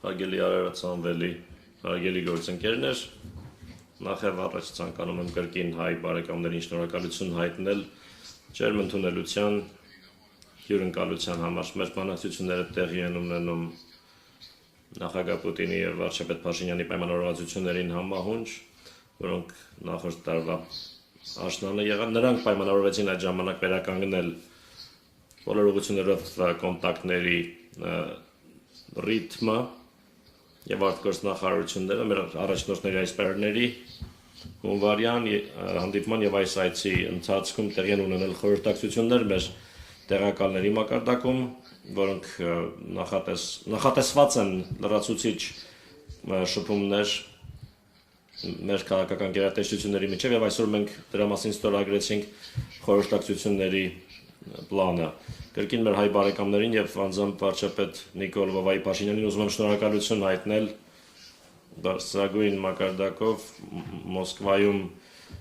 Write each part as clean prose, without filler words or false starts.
Հարգելի Արարատանվելի, հարգելի գործընկերներ, նախև առաջ ցանկանում եմ կրկին հայ բարեկամներին շնորհակալություն հայտնել ջերմ ընդունելության, հյուրընկալության համար։ Մեր բանակցությունները տեղի են ունենում նախագահ Պուտինի եւ վարչապետ Փաշինյանի պայմանավորվածություններին համահունչ, որոնք նախորդ տարվա աշնանը եղան։ Նրանք պայմանավորվեցին այդ ժամանակ վերականգնել բոլոր ուղղություններով կոնտակտների ռիթմը եւ արտգործնախարարությունները մեր առաջնորդների այս պարների հունվարյան հանդիպման եւ այս այցի ընթացքում տեղի են ունենել խորհրդակցություններ մեր տեղակալների մակարդակում, որոնք նախատեսված են լրացուցիչ շփումներ մեր քաղաքական գերատեսչությունների միջև եւ այսօր մենք դրա մասին ստորագրեցինք խորհրդակցությունների պլանը։ Կրկին մեր հայ բարեկամներին եւ անձամբ վարչապետ Նիկոլ Վովայի Փաշինյանին ուզում եմ շնորհակալություն հայտնել բարձրագույն մակարդակով Մոսկվայում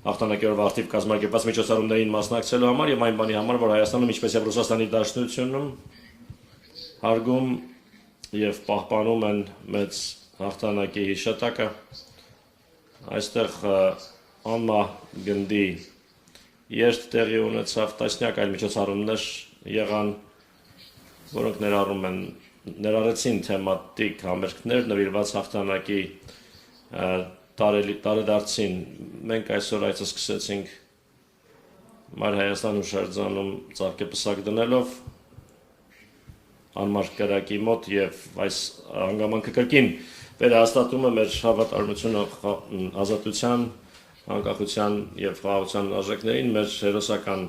հաղթանակի օրվա արդիվ կազմակերպված միջոցառումներին մասնակցելու համար եւ այն բանի համար, որ Հայաստանում, ինչպես եւ Ռուսաստանի Դաշնությունում հարգում եւ պահպանում են մեծ հաղթանակի հիշատակը։ Այստեղ անմահ գնդի երթ տեղի ունեցավ, տասնյակ այլ միջոցառումներ եղան, որոնք ներառեցին թեմատիկ համերգներ նվիրված հաղթանակի տարեդարձին։ Մենք այսօր այցը սկսեցինք Մայր Հայաստան հուշարձանում ծաղկեպսակ դնելով անմար կրակի մոտ եւ այս հանգամանքը կրկին վերահաստատում է մեր հավատարմությունը ազատության, անկախության եւ խաղաղության արժեքներին մեր հերոսական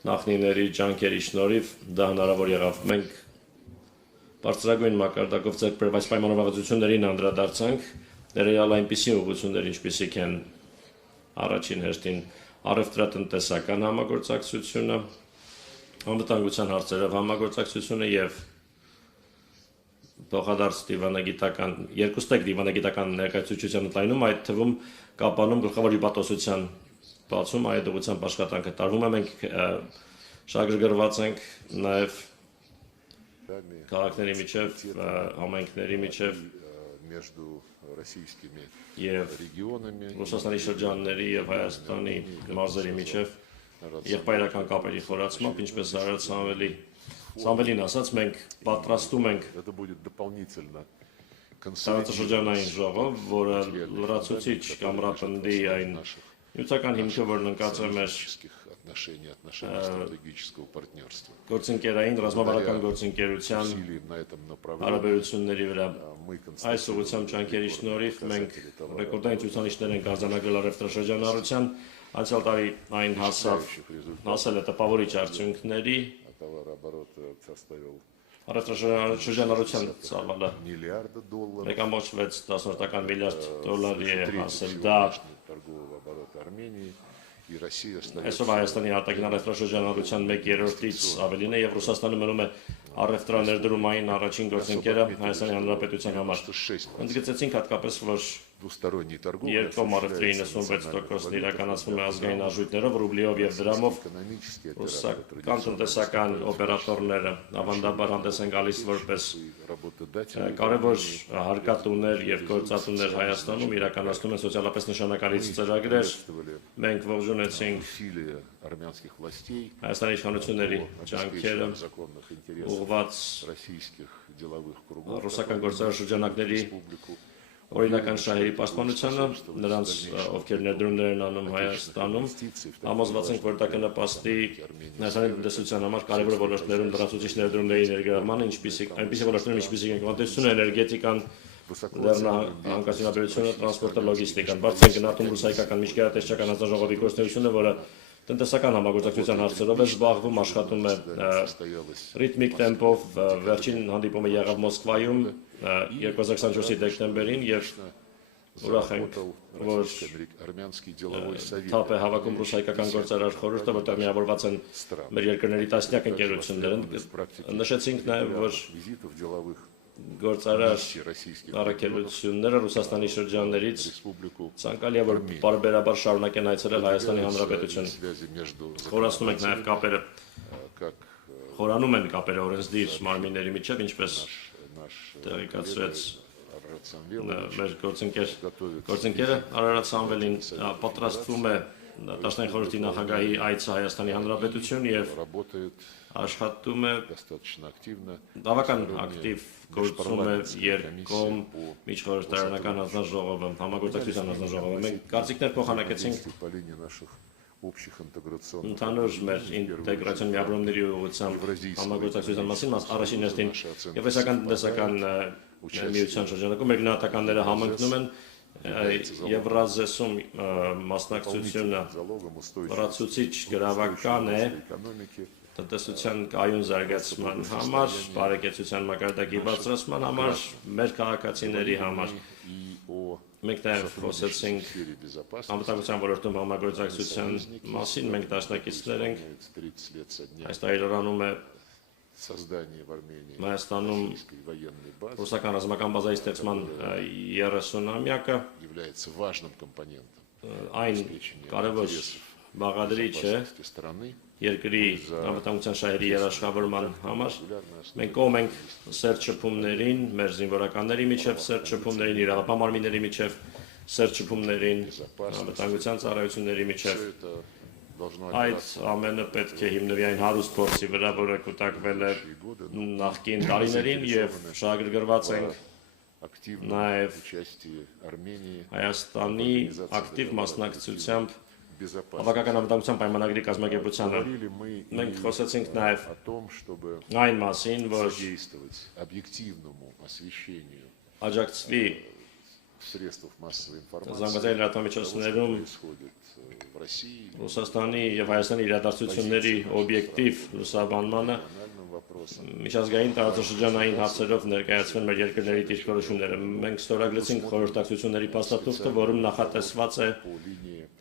նախնիների ջանքերի շնորհիվ դա հնարավոր եղավ։ Մենք բարձրագույն մակարդակով ձեռք բերված պայմանավորվածություններին անդրադարձանք, ներառյալ այնպիսի ուղղություններ, ինչպիսիք են առաջին հերթին առևտրատնտեսական համագործակցությունը, անվտանգության հարցերով համագործակցությունը եւ փոխադարձ դիվանագիտական երկուստեք դիվանագիտական ներկայացուցչության ընդլայնում, այդ թվում կապանում գլխավոր հյուպատոսության բացում այդ ուղղությամբ աշխատանքը տարվում է։ Մենք շահագրգռված ենք նաեւ քաղաքների միջև, համայնքների միջև եւ Ռուսաստանի շրջանների եւ Հայաստանի մարզերի միջև եղբայրական կապերի խորացմամբ, ինչպես Սամվելին ասաց, մենք պատրաստում ենք տարածաշրջանային ժողով, որը լրացուցիչ կամրապնդի այն նյութական հիմքը, որն ընկած է մեր գործընկերային ռազմավարական գործընկերության հարաբերությունների վրա։ Այս ուղղությամբ ջանքերի շնորհիվ մենք ռեկորդային ցուցանիշներ ենք արձանագրել առևտրաշրջանառության, անցյալ տարի այն հասել է տպավորիչ արդյունքների, առևտրաշրջանառության ծավալը 1.6 միլիարդ է հասել, դա այսօր Հայաստանի արտաքին առևտրաշրջանառության 1/3-ից ավելին է եւ Ռուսաստանը մնում է առևտրաներդրումային առաջին գործընկերը Հայաստանի Հանրապետության համար։ Ընդգծեցինք հատկապես, որ երկկողմ առևտրի 96%-ն իրականացվում է ազգային արժույթներով, ռուբլիով եւ դրամով։ Ռուսական տնտեսական օպերատորները ավանդաբար հանդես են գալիս որպես կարևոր հարկատուներ եւ գործատուներ Հայաստանում, իրականացնում են սոցիալապես նշանակալից ծրագրեր։ Մենք ողջունեցինք Հայաստանի իշխանությունների ջանքերը ուղղված ռուսական գործարար շրջանակների օրինական շահերի պաշտպանությանը, նրանց ովքեր ներդրումներ են անում Հայաստանում, համոզված ենք, որ դա կնպաստի Հայաստանի տնտեսության համար կարևոր ոլորտներում լրացուցիչ ներդրումների ներգրավմանը, այնպիսի ոլորտներում, ինչպիսիք են տնտեսությունը, էներգետիկան, լեռնահանգստիաբերությունը, տրանսպորտը, լոգիստիկան։ Բարձր են գնահատում ռուս-հայկական միջգերատեսչական հանձնաժողովի գործունեությունը, որը տնտեսական համագործակցության հարցերով է զբաղվում, աշխատում է ռիթմիկ տեմպով, վերջին հանդիպումը եղավ Մոսկվայում 2024-ի դեկտեմբերին եւ ուրախ ենք, որ թափ է հավաքում ռուս-հայկական գործարար խորհուրդը, որտեղ միավորված են մեր երկրների տասնյակ ընկերություններ։ Նշեցինք նաեւ, որ գործարար առաքելությունները Ռուսաստանի շրջաններից ցանկալի է, որ բարբերաբար շարունակեն այցելել Հայաստանի Հանրապետություն։ Խորացնում ենք նաև կապերը, խորանում են կապերը օրենսդիր մարմինների միջև, ինչպես տեղեկացրեց մեր գործընկերը Արարատ Սամվելին պատրաստվում է Դաշնային խորհրդի նախագահի այցը Հայաստանի Հանրապետություն եւ աշխատում է բավական ակտիվ գործում է երկկողմ միջխորհրդարանական հանձնաժողովը, համագործակցության հանձնաժողովը։ Մենք կարծիքներ փոխանակեցինք ընդհանուր մեր ինտեգրացիոն միավորումների ուղղությամբ համագործակցության մասին, առաջին հերթին եվրասիական տնտեսական միության շրջանակում մեր գնահատականները համընկնում են Եվրազեսում մասնակցությունը լրացուցիչ գրավական է տնտեսության կայուն զարգացման համար, բարեկեցության մակարդակի բարձրացման համար, մեր քաղաքացիների համար։ Մենք նաև խոսեցինք անվտանգության ոլորտում համագործակցության մասին, մենք դաշնակիցներ ենք, այս տարիանում է Հայաստանում ռուսական ռազմական բազայի ստեղծման 30-ամյակը, այն կարևոր բաղադրիչ է երկրի անվտանգության շահերի երաշխավորման համար։ Մենք կողմ ենք սերտ շփումներին, մեր զինվորականների միջև սերտ շփումներին, իրավապահ մարմինների միջև սերտ շփումներին, անվտանգության ծառայությունների միջև։ Այդ ամենը պետք է հիմնվի այն հարուստ փորձի վրա, որը կուտակվել է նախկին տարիներին եւ շահագրգռված ենք նաեւ Հայաստանի ակտիվ մասնակցությամբ Հավաքական անվտանգության պայմանագրի կազմակերպությանը։ Մենք խոսեցինք նաեւ այն մասին, որ աջակցվի զանգվածային լրատվամիջոցներում Ռուսաստանի եւ Հայաստանի իրադարձությունների օբյեկտիվ լուսաբանմանը միջազգային տարածաշրջանային հարցերով ներկայացվեն մեր երկրների դիրքորոշումները։ Մենք ստորագրեցինք խորհրդակցությունների փաստաթուղթը, որում նախատեսված է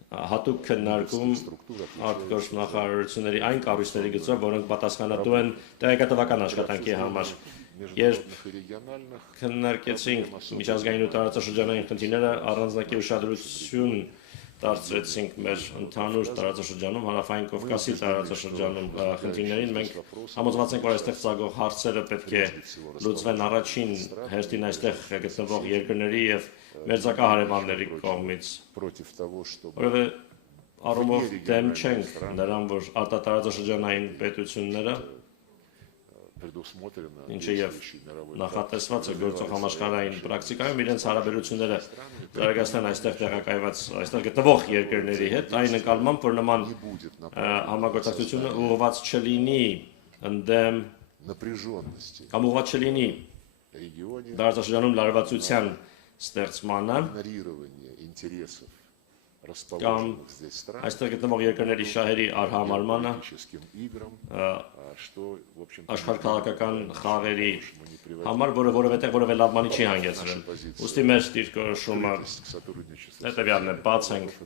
հատուկ քննարկում արտգործնախարարությունների այն կառույցների գծով, որոնք պատասխանատու են տեղեկատվական աշխատանքի համար։ Երբ քննարկեցինք միջազգային ու տարածաշրջանային խնդիրները, առանձնակի ուշադրություն դարձրեցինք մեր ընդհանուր տարածաշրջանում, Հարավային Կովկասի տարածաշրջանում խնդիրներին։ Մենք համոզված ենք, որ այստեղ ծագող հարցերը պետք է լուծվեն առաջին հերթին այստեղ գտնվող երկրների եւ մերձակա հարևանների կողմից, որովհետեւ առումով դեմ չենք նրան, որ արտատարածաշրջանային պետությունները ինչը եւ նախատեսված է գործող համաշխարհային պրակտիկայում իրենց հարաբերությունները զարգացնեն այստեղ տեղակայված, այստեղ գտնվող երկրների հետ, այն նկատմամբ, որ նման համագործակցությունը ուղղված չլինի ընդդեմ կամ ուղղված չլինի տարածաշրջանում լարվածության ստեղծմանը կամ այստեղ գտնվող երկրների շահերի արհամարմանը աշխարհքաղաքական խաղերի համար, որը որևէ լավ բանի չի հանգեցրել։ Ուստի մեր դիրքորոշումը հետևյալն է, բաց ենք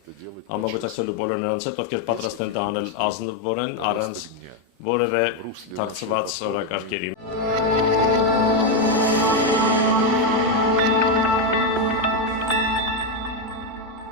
համագործակցելու բոլոր նրանց հետ, ովքեր պատրաստ են դա անել ազնվորեն, առանց որևէ թաքցված օրակարգերի։